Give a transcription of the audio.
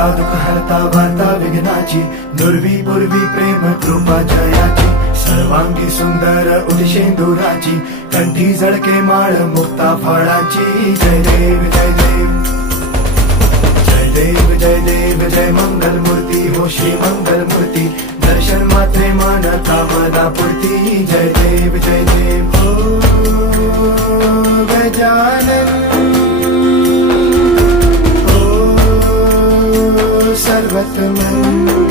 हरता दुःख हरता वार्ता विघ्नाची, दुर्वी पूर्वी प्रेम कृपा जयाची, सर्वांगी सुंदर उदिशेंदुराची, कंठी झळके माळ मुक्ता फळाची. जय देव जय देव जय देव जय देव जय मंगल मूर्ती हो श्री मंगल मूर्ती, दर्शन मात्रे मन कामना पूर्ती. जय देव जय देव हो गजानन हो सर्वतमन.